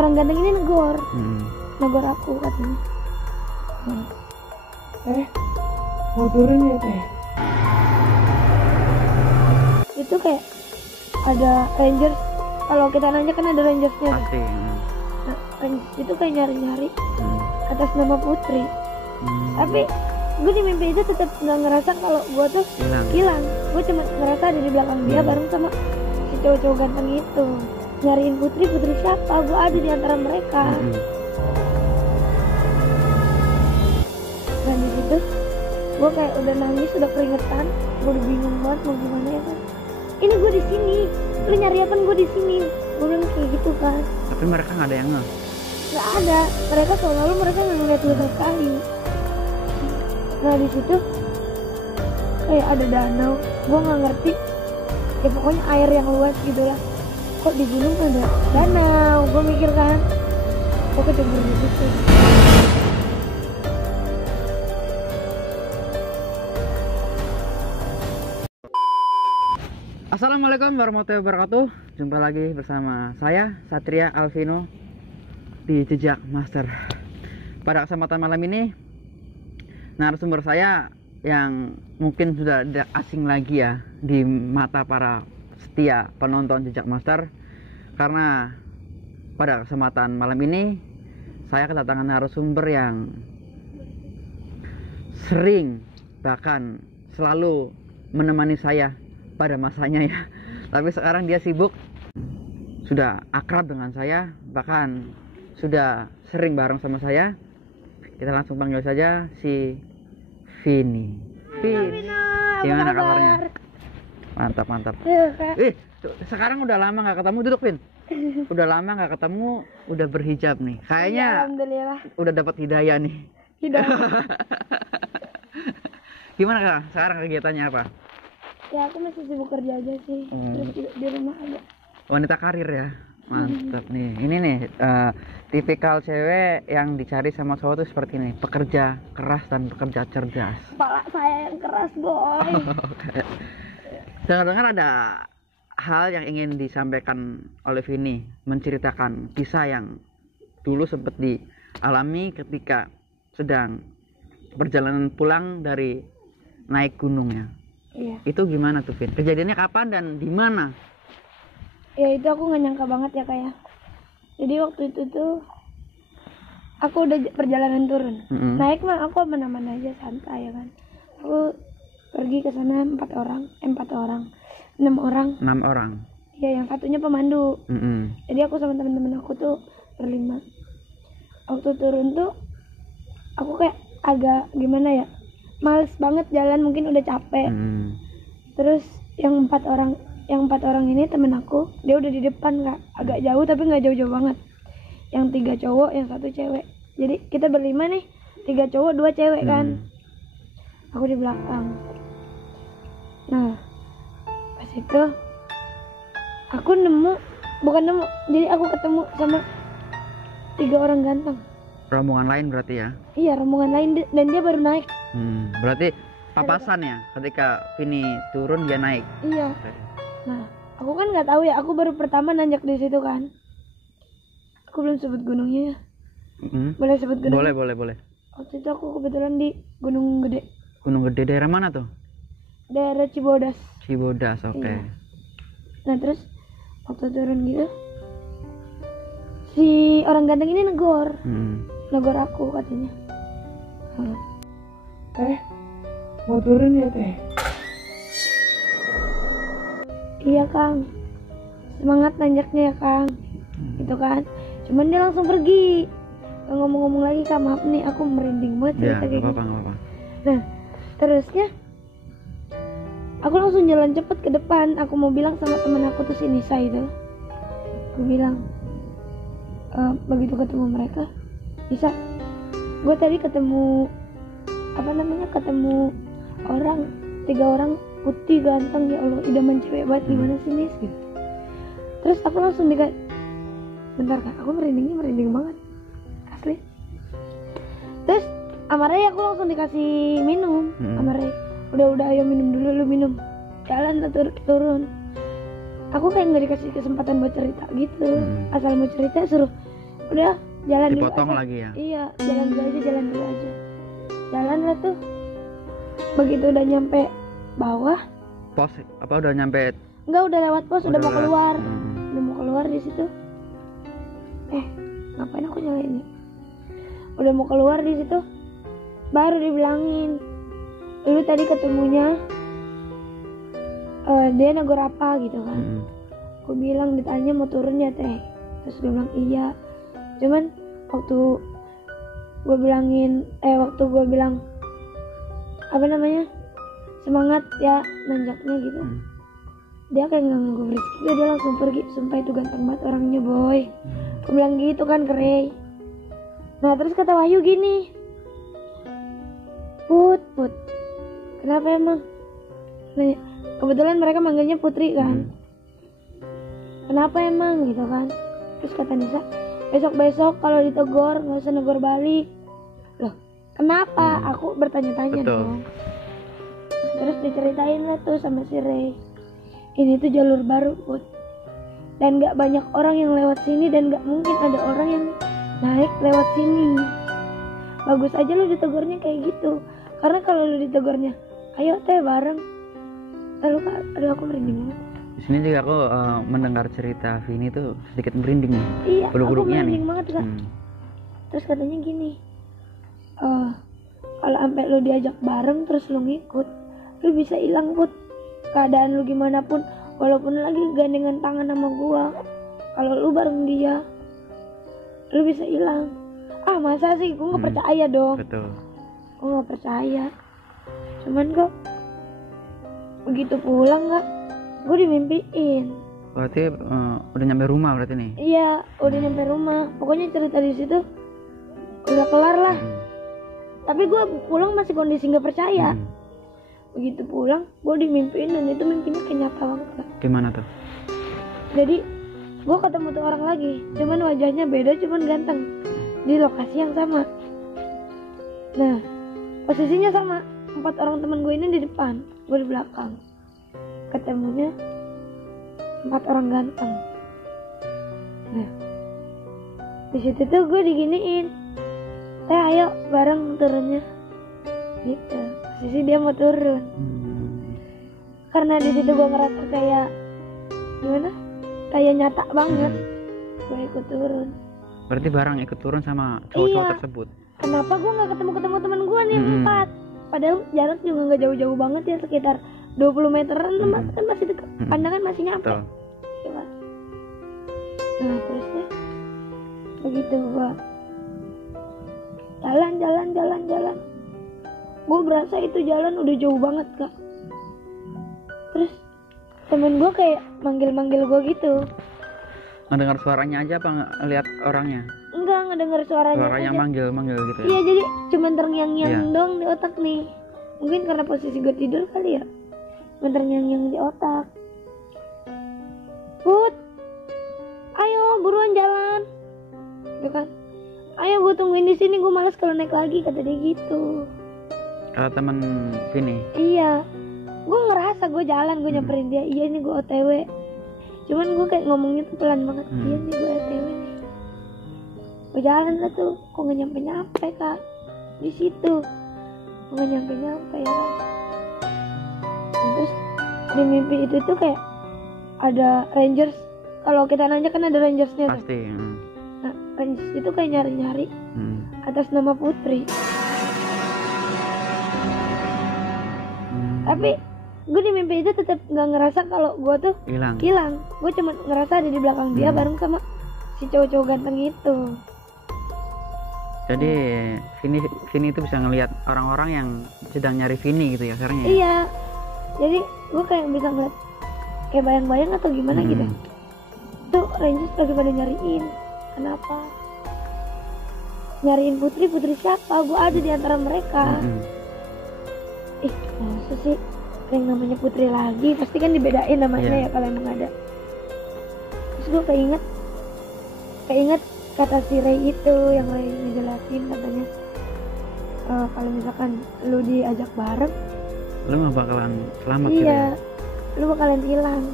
orang ganteng ini negor aku katanya. Mau turun ya teh? Itu kayak ada Rangers, kalau kita nanya kan ada Rangersnya. Pasti. Nah, Rangers itu kayak nyari-nyari atas nama Putri. Tapi gue di mimpi itu tetap nggak ngerasa kalau gue tuh hilang. Gue cuma ngerasa ada di belakang dia bareng sama si cowok-cowok ganteng itu. Nyariin Putri siapa? Gue ada di antara mereka. Dan di situ gue kayak udah nangis, udah keringetan, gue udah bingung banget mau gimana ya kan. Ini gue di sini, lu nyari apa? Gue di sini. Gue bilang kayak gitu kan. Tapi mereka nggak ada yang nggak ada. Mereka selalu mereka nggak ngeliat gue sama sekali. Nah di situ kayak ada danau, gue nggak ngerti. Ya pokoknya air yang luas gitu lah. Kok di gunung ada danau? Gue mikir kan. Gue kecebur di situ. Assalamualaikum warahmatullahi wabarakatuh. Jumpa lagi bersama saya Satria Alvino di Jejak Master. Pada kesempatan malam ini, narasumber saya yang mungkin sudah tidak asing lagi ya di mata para setia penonton Jejak Master, karena pada kesempatan malam ini saya kedatangan narasumber yang sering bahkan selalu menemani saya pada masanya ya. Tapi sekarang dia sibuk, sudah akrab dengan saya, bahkan sudah sering bareng sama saya. Kita langsung panggil saja si Vini. Vin, gimana kabarnya? Mantap. Sekarang udah lama nggak ketemu, duduk Vin. Udah lama nggak ketemu, udah berhijab nih. Kayaknya Alhamdulillah. Udah dapat hidayah nih. Gimana Kak? Sekarang kegiatannya apa? Ya aku masih sibuk kerja aja sih. Terus juga di rumah aja. Wanita karir ya, mantap nih. Ini nih tipikal cewek yang dicari sama cowok tuh seperti ini, pekerja keras dan pekerja cerdas. Kepala saya yang keras boy. Dengar-dengar ada hal yang ingin disampaikan oleh Vini, menceritakan kisah yang dulu sempat dialami ketika sedang perjalanan pulang dari naik gunungnya. Iya. Itu gimana tuh Vin? Kejadiannya kapan dan di mana? Ya itu aku nggak nyangka banget ya kayak. Jadi waktu itu tuh aku udah perjalanan turun. Naik mah aku aman-aman aja, santai ya kan. Aku pergi ke sana 6 orang. 6 orang. Iya, yang satunya pemandu. Jadi aku sama teman-teman aku tuh berlima. Waktu turun tuh aku kayak agak gimana ya? Males banget jalan, mungkin udah capek. Terus yang 4 orang ini temen aku, dia udah di depan Kak, agak jauh tapi nggak jauh-jauh banget. Yang 3 cowok, yang 1 cewek. Jadi kita berlima nih, 3 cowok 2 cewek kan. Aku di belakang. Nah pas itu aku jadi aku ketemu sama 3 orang ganteng. Rombongan lain berarti ya? Iya, rombongan lain, dan dia baru naik. Berarti papasan ya, ketika Vini turun dia naik. Iya. Nah, aku kan nggak tahu ya, aku baru pertama nanjak di situ kan. Aku belum sebut gunungnya ya. Boleh sebut gunung? Boleh. Waktu itu aku kebetulan di Gunung Gede. Gunung Gede daerah mana tuh? Daerah Cibodas. Oke. Iya. Nah terus waktu turun gitu, si orang ganteng ini negor aku katanya. Mau turun ya teh? Iya Kang, semangat nanjaknya ya Kang. Gitu kan. Cuman dia langsung pergi. Ngomong-ngomong lagi Kak, maaf nih aku merinding banget cerita kayak gak apa-apa. Nah terusnya aku langsung jalan cepet ke depan. Aku mau bilang sama temen aku tuh si Nisa itu. Aku bilang, begitu ketemu mereka, Nisa, gue tadi ketemu orang, 3 orang putih ganteng, ya Allah, idaman cewek banget, gimana sih Nis gitu. Terus aku langsung bentar Kak, aku merinding banget asli. Terus Amarai aku langsung dikasih minum. Amarai, udah ayo minum dulu, lu minum, jalan turun. Aku kayak nggak dikasih kesempatan buat cerita gitu. Asal mau cerita suruh udah jalan dulu dipotong aja. lagi ya. Iya, jalan dulu aja. Jalan lah tuh. Begitu udah nyampe bawah, Pos apa udah nyampe? enggak, udah lewat pos, udah mau lewat. keluar. Udah mau keluar di situ. Ngapain aku nyalain ya? Udah mau keluar di situ, baru dibilangin, lu tadi ketemunya dia negor apa gitu kan. Aku bilang, ditanya mau turun ya teh, terus dia bilang iya. Cuman waktu gue bilang apa namanya, semangat ya nanjaknya gitu, dia kayak nggak ngegubris gitu, dia langsung pergi. Sumpah itu ganteng banget orangnya boy. Aku bilang gitu kan ke Ray. Nah terus kata Wahyu gini, Put, kenapa emang? Nanya, kebetulan mereka manggilnya Putri kan. Kenapa emang gitu kan? Terus kata Nisa, besok kalau ditegur nggak usah negor balik. Loh kenapa? Aku bertanya-tanya dong. Terus diceritain lah tuh sama si Ray, ini tuh jalur baru Put, dan nggak banyak orang yang lewat sini, dan nggak mungkin ada orang yang naik lewat sini. Bagus aja lu ditegurnya kayak gitu, karena kalau lu ditegurnya ayo teh bareng, aduh aku merinding banget. Di sini juga aku mendengar cerita Vini tuh sedikit merinding nih. Iya, aku Bulu-bulunya merinding nih. banget Kak. Terus katanya gini, kalau sampai lu diajak bareng terus lu ngikut, lu bisa hilang Put. Keadaan lu gimana pun, walaupun lagi gandengan tangan sama gua, kalau lu bareng dia, lu bisa hilang. Masa sih, gua nggak percaya dong. Betul. Gua nggak percaya. Cuman kok begitu pulang Kak, gua dimimpiin. Berarti udah nyampe rumah berarti nih. Iya, udah nyampe rumah. Pokoknya cerita di situ udah kelar lah. Tapi gue pulang masih kondisi nggak percaya. Begitu pulang, gue dimimpiin, dan itu mimpinya kayak nyata banget Kak. Gimana tuh? Jadi gue ketemu tuh orang lagi, cuman wajahnya beda, cuman ganteng, di lokasi yang sama. Nah, posisinya sama, 4 orang teman gue ini di depan, gue di belakang. Ketemunya 4 orang ganteng. Nah, di situ tuh gue diginiin, teh ayo bareng turunnya, gitu. Posisi dia mau turun. Karena di situ gue ngerasa kayak gimana? Kayak nyata banget. Gue ikut turun. Berarti bareng ikut turun sama cowok-cowok Iya. tersebut. Kenapa gue nggak ketemu teman gue nih 4? Padahal jarak juga nggak jauh-jauh banget ya, sekitar 20 meteran, kan masih dekat, pandangan masih nyampe. Betul. Coba. Nah terus deh, begitu gue jalan, gue berasa itu jalan udah jauh banget Kak. Terus temen gue kayak manggil gue gitu. Ngedengar suaranya aja apa ngeliat orangnya? Enggak, ngedenger suaranya Suaranya aja. manggil gitu ya? Iya, jadi cuman terngiang-ngiang Iya. dong di otak nih. Mungkin karena posisi gue tidur kali ya, cuman terngiang-ngiang di otak. Put, ayo buruan jalan, gitu kan? Ayo gue tungguin di sini, gue malas kalau naik lagi, kata dia gitu. Kalau temen Vini? Iya, gue ngerasa gue jalan, gue nyamperin dia. Iya nih gue OTW, cuman gue kayak ngomongnya tuh pelan banget. Iya nih gue OTW nih. Gue jalan lah tuh, kok nggak nyampe Kak di situ, nggak nyampe ya kan. Terus di mimpi itu tuh kayak ada Rangers. Kalau kita nanya kan ada Rangersnya tuh. Pasti. Nah, Rangers itu kayak nyari-nyari atas nama Putri. Tapi gue di mimpi itu tetap nggak ngerasa kalau gue tuh hilang. Gue cuma ngerasa ada di belakang dia bareng sama si cowok-cowok ganteng itu. Jadi Vini itu bisa ngelihat orang-orang yang sedang nyari Vini gitu ya sekarang ya? Iya. Jadi gue kayak bisa ngeliat kayak bayang-bayang atau gimana gitu. Tuh Rangers lagi pada nyariin. Kenapa? Nyariin Putri siapa? Gue ada di antara mereka. Ih, masa sih yang namanya Putri lagi? Pasti kan dibedain namanya ya kalau emang ada. Terus gue keinget kata si Ray itu yang lagi ngejelasin, katanya kalau misalkan lu diajak bareng, lu nggak bakalan selamat gitu ya? lu bakalan hilang.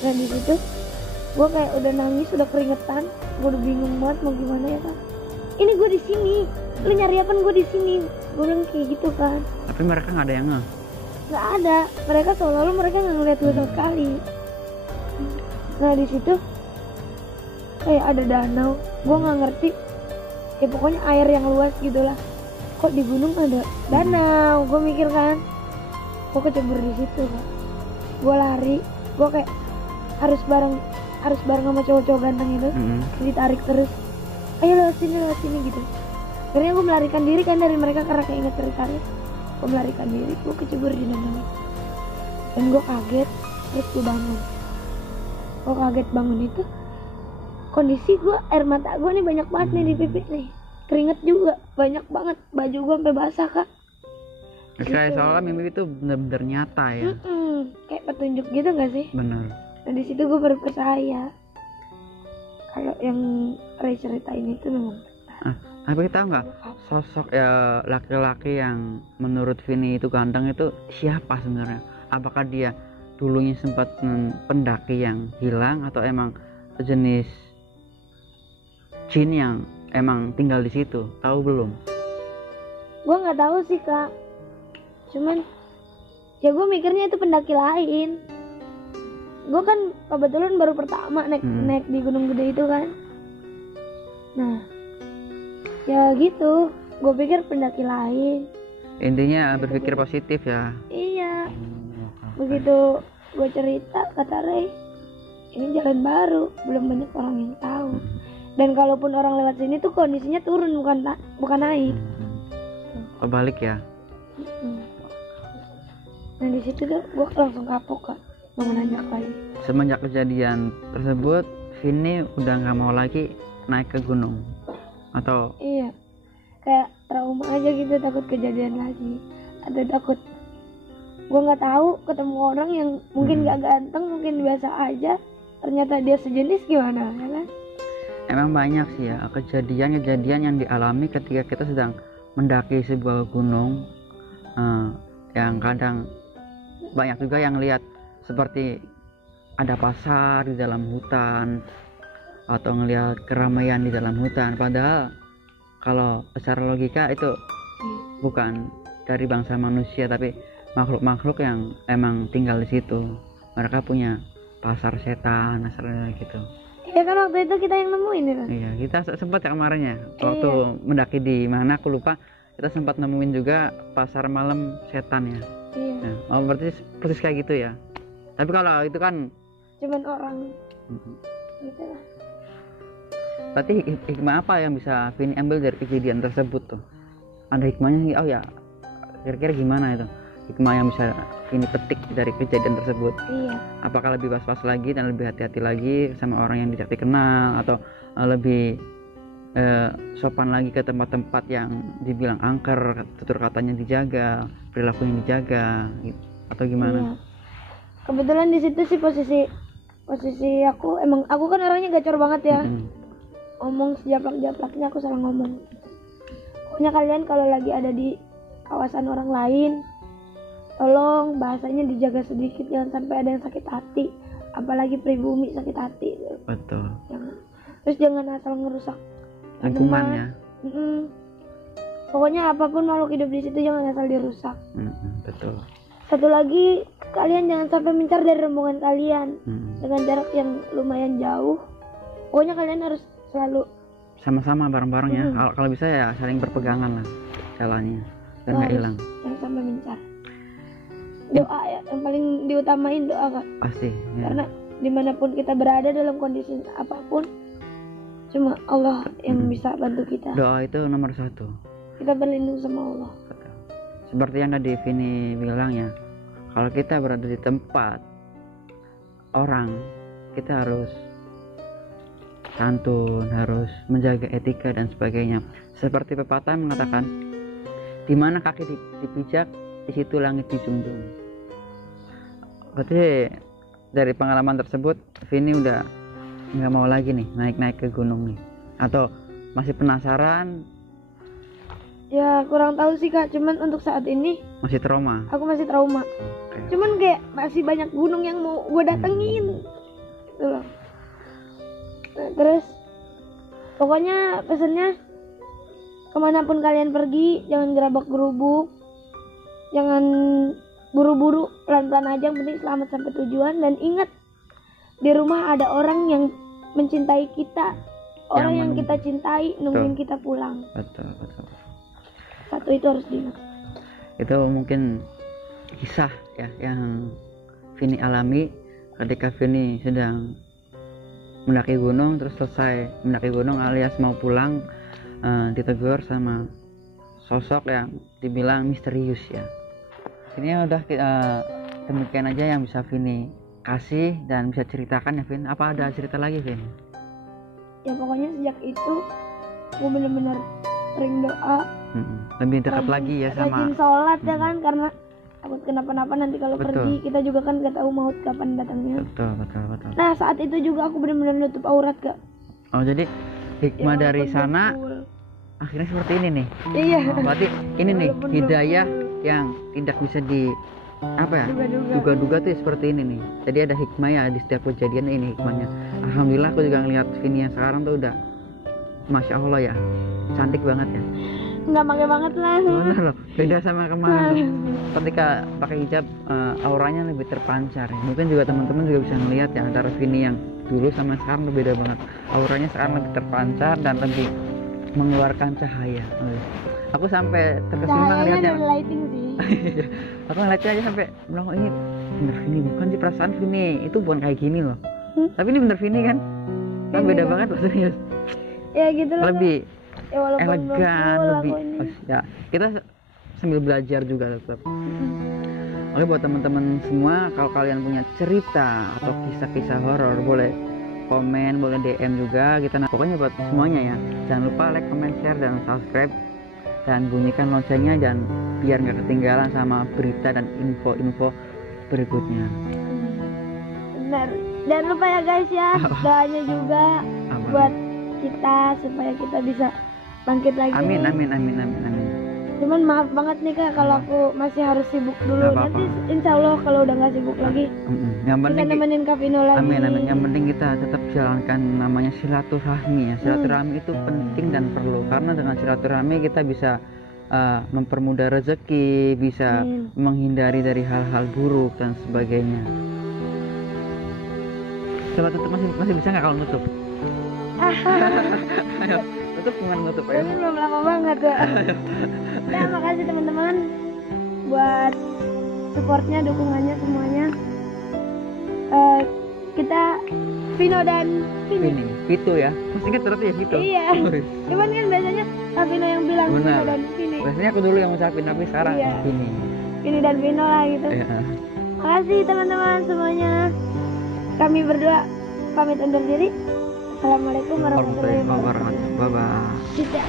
Dan di situ Gue kayak udah nangis, udah keringetan, gue udah bingung banget mau gimana ya kan. Ini gue di sini, lu nyari apa? Gue di sini, gue bilang kayak gitu kan. Tapi mereka nggak ada yang ngeh. Nggak ada, mereka seolah-olah mereka nggak ngeliat gue sama sekali. Nah di situ kayak ada danau, gue nggak ngerti. Ya pokoknya air yang luas gitulah. Kok di gunung ada danau? Gue mikir kan, gue kecebur di situ kan. Gue lari, gue kayak harus bareng sama cowok-cowok ganteng itu. Ditarik terus, ayo lewat sini gitu. Akhirnya gue melarikan diri kan dari mereka karena keinget ceritanya. Gue melarikan diri, gue kecebur di danau. Dan gue kaget, terus gue bangun. Gue kaget bangun itu, kondisi gue, air mata gue nih banyak banget nih di pipi nih. Keringet juga banyak banget, baju gue sampai basah kak. Kayak Gitu. soalnya mimpi itu bener-bener nyata ya. Kayak petunjuk gitu gak sih? Bener. Nah di situ gue baru percaya kalau yang Ray ceritain itu memang benar. Tapi tahu nggak sosok ya laki-laki yang menurut Vini itu ganteng itu siapa sebenarnya? Apakah dia dulunya sempat pendaki yang hilang atau emang sejenis jin yang emang tinggal di situ? Tahu belum? Gue nggak tahu sih kak, cuman ya gue mikirnya itu pendaki lain. Gue kan kebetulan baru pertama naik di Gunung Gede itu kan. Nah ya gitu, gue pikir pendaki lain. Intinya berpikir positif ya. Iya, begitu gue cerita kata Ray, ini jalan baru, belum banyak orang yang tahu. Dan kalaupun orang lewat sini tuh kondisinya turun, bukan naik. Kebalik ya. Nah di situ tuh gue langsung kapok kak, mau nanya lagi. Semenjak kejadian tersebut, Vini udah nggak mau lagi naik ke gunung atau? Iya, kayak trauma aja gitu, takut kejadian lagi, atau takut gue nggak tahu ketemu orang yang mungkin nggak ganteng, mungkin biasa aja, ternyata dia sejenis gimana ya kan? Emang banyak sih ya kejadian-kejadian yang dialami ketika kita sedang mendaki sebuah gunung, yang kadang banyak juga yang lihat seperti ada pasar di dalam hutan atau ngelihat keramaian di dalam hutan, padahal kalau secara logika itu bukan dari bangsa manusia tapi makhluk-makhluk yang emang tinggal di situ. Mereka punya pasar setan asalnya gitu. Iya kan waktu itu kita yang nemuin itu. Iya, kita sempat ya kemarin ya waktu mendaki di mana aku lupa, kita sempat nemuin juga pasar malam setan ya. Iya. Nah, oh berarti persis kayak gitu ya. Tapi kalau itu kan Cuman orang gitu lah. berarti hikmah apa yang bisa Vini ambil dari kejadian tersebut tuh? Ada hikmahnya? Oh ya, kira-kira gimana itu hikmah yang bisa Vini petik dari kejadian tersebut? Iya. Apakah lebih was-was lagi dan lebih hati-hati lagi sama orang yang tidak dikenal, atau lebih sopan lagi ke tempat-tempat yang dibilang angker, tutur katanya dijaga, perilakunya dijaga gitu, atau gimana? Iya. Kebetulan di situ sih posisi aku kan orangnya gacor banget ya. Ngomong sejaplak-japlaknya aku salah ngomong. Pokoknya kalian kalau lagi ada di kawasan orang lain, tolong bahasanya dijaga sedikit, jangan sampai ada yang sakit hati, apalagi pribumi sakit hati. Betul. Terus jangan asal ngerusak Lingkungannya. Pokoknya apapun makhluk hidup di situ jangan asal dirusak. Betul. Satu lagi, kalian jangan sampai mencar dari rombongan kalian dengan jarak yang lumayan jauh. Pokoknya kalian harus selalu sama-sama bareng-bareng ya. Kalau bisa ya saling berpegangan lah jalannya dan nggak hilang. Jangan sampai mencar. Doa ya, yang paling diutamain doa kak. Pasti. Ya. Karena dimanapun kita berada dalam kondisi apapun, cuma Allah yang bisa bantu kita. Doa itu nomor satu. Kita berlindung sama Allah. Betul. Seperti yang tadi Vini bilang ya, kalau kita berada di tempat orang, kita harus santun, harus menjaga etika dan sebagainya. Seperti pepatah mengatakan, di mana kaki dipijak, di situ langit dijunjung. Berarti dari pengalaman tersebut, Vini udah nggak mau lagi nih naik-naik ke gunung nih, atau masih penasaran? Ya kurang tahu sih kak, cuman untuk saat ini Masih trauma? aku masih trauma. Okay. Cuman kayak masih banyak gunung yang mau gue datengin gitu loh. Nah, terus pokoknya pesannya, kemanapun kalian pergi jangan gerabak gerubuk, jangan buru-buru, pelan-pelan aja, yang penting selamat sampai tujuan. Dan ingat, di rumah ada orang yang mencintai kita, orang yang kita cintai nungguin kita pulang. Betul. Satu itu harus diingat. Itu mungkin kisah ya yang Vini alami ketika Vini sedang mendaki gunung, terus selesai mendaki gunung alias mau pulang, ditegur sama sosok yang dibilang misterius ya. Ini udah demikian aja yang bisa Vini kasih dan bisa ceritakan ya Vin. Apa ada cerita lagi Vin? Ya pokoknya sejak itu aku bener-bener sering doa, lebih dekat lagi ya sama rajin sholat ya kan, karena takut kenapa-napa nanti kalau Betul. pergi. Kita juga kan gak tahu maut kapan datangnya. betul. Nah saat itu juga aku bener-bener nutup aurat Kak. Oh jadi hikmah Ya, dari walaupun sana betul. akhirnya seperti ini nih. Iya. Berarti ini nih Walaupun hidayah betul. yang tidak bisa di apa ya, Duga-duga. duga-duga tuh ya seperti ini nih. Jadi ada hikmah ya di setiap kejadian, ini hikmahnya. Alhamdulillah aku juga ngeliat Vini yang sekarang tuh udah Masya Allah ya, cantik banget ya. Nggak pakai banget lah. Benar loh, beda sama kemarin ketika pakai hijab, auranya lebih terpancar ya. Mungkin juga teman-teman juga bisa ngeliat ya, antara Vini yang dulu sama sekarang tuh beda banget. Auranya sekarang lebih terpancar dan lebih mengeluarkan cahaya. Aku sampai terkesima Cahayanya ngeliatnya. dari lighting sih. Aku ngeliatnya aja sampai bilang, oh ini bener Vini, bukan sih perasaan Vini itu bukan kayak gini loh. Tapi ini bener Vini kan? Kan beda banget loh serius. Ya gitu lah. Lebih Ya, walaupun belum elegan, full lebih aku ini. ya kita sambil belajar juga tetap. Oke, buat teman-teman semua, kalau kalian punya cerita atau kisah-kisah horor boleh komen, boleh DM juga kita. Pokoknya buat semuanya ya, jangan lupa like, comment, share, dan subscribe, dan bunyikan loncengnya dan biar nggak ketinggalan sama berita dan info-info berikutnya. Benar. Jangan lupa ya guys ya, doanya juga Apa? buat kita supaya kita bisa bangkit lagi. Amin. Cuman maaf banget nih Kak kalau aku masih harus sibuk dulu. Nggak apa-apa. Nanti insya Allah kalau udah nggak sibuk lagi Yang kita penting nemenin Kak Vino lagi. Amin. Yang penting kita tetap jalankan namanya silaturahmi ya. Silaturahmi itu penting dan perlu, karena dengan silaturahmi kita bisa mempermudah rezeki, bisa menghindari dari hal-hal buruk dan sebagainya. Coba tutup, masih bisa nggak kalau nutup? Ayo, tutup gimana nutup ayo. Tapi belum lama banget ya. Nah, makasih teman-teman buat supportnya, dukungannya semuanya. Kita Vino dan Vini. Ini, Vito ya. Masih ingat ternyata ya Vito. Iya. Cuman kan biasanya Kak Vino yang bilang Vino Benar. dan Vini. Biasanya aku dulu yang ngucapin, tapi sekarang Iya. Vini. Vini dan Vino lah gitu. Ya. Makasih teman-teman semuanya. Kami berdua pamit undur diri. Assalamualaikum warahmatullahi wabarakatuh. Bye bye. Tidak.